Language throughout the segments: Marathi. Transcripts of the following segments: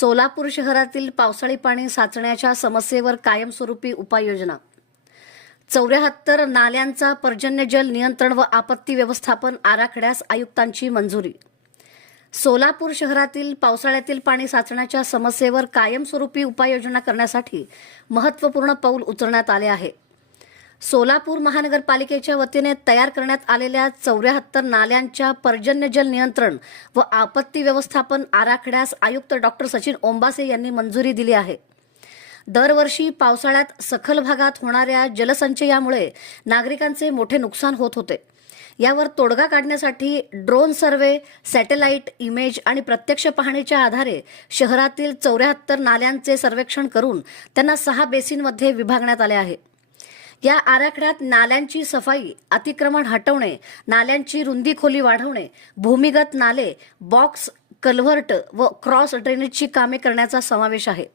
सोलापूर शहरातील पावसाळी पाणी साचण्याच्या समस्येवर कायमस्वरूपी उपाययोजना. 74 नाल्यांचा पर्जन्यजल नियंत्रण व आपत्ती व्यवस्थापन आराखड्यास आयुक्तांची मंजुरी. सोलापूर शहरातील पावसाळ्यातील पाणी साचण्याच्या समस्येवर कायमस्वरूपी उपाययोजना करण्यासाठी महत्त्वपूर्ण पाऊल उचलण्यात आले आहे. सोलापूर महानगरपालिकेच्या वतीने तयार करण्यात आलेल्या 74 नाल्यांच्या पर्जन्यजल नियंत्रण व आपत्ती व्यवस्थापन आराखड्यास आयुक्त डॉक्टर सचिन ओंबासे यांनी मंजुरी दिली आहे. दरवर्षी पावसाळ्यात सखल भागात होणाऱ्या जलसंचयामुळे नागरिकांचे मोठे नुकसान होत होते. यावर तोडगा काढण्यासाठी ड्रोन सर्व्हे, सॅटेलाइट इमेज आणि प्रत्यक्ष पाहणीच्या आधारे शहरातील 74 नाल्यांचे सर्वेक्षण करून त्यांना 6 बेसिनमध्ये विभागण्यात आले आहे. या आराखड्यात नाल्यांची सफाई, अतिक्रमण हटवणे, नाल्यांची रुंदी खोली वाढवणे, भूमिगत नाले, बॉक्स, कल्व्हर्ट व क्रॉस ड्रेनेजची कामे करण्याचा समावेश आहे.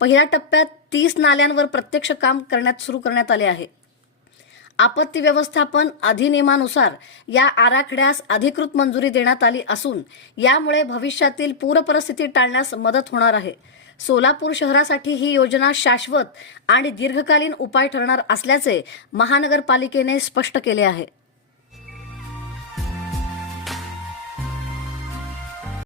पहिल्या टप्प्यात 30 नाल्यांवर प्रत्यक्ष काम सुरू करण्यात आले आहे. आपत्ती व्यवस्थापन अधिनियमानुसार या आराखड्यास अधिकृत मंजुरी देण्यात आली असून यामुळे भविष्यातील पूरपरिस्थिती टाळण्यास मदत होणार आहे. सोलापूर शहरासाठी ही योजना शाश्वत आणि दीर्घकालीन उपाय ठरणार असल्याचे महानगरपालिकेने स्पष्ट केले आहे.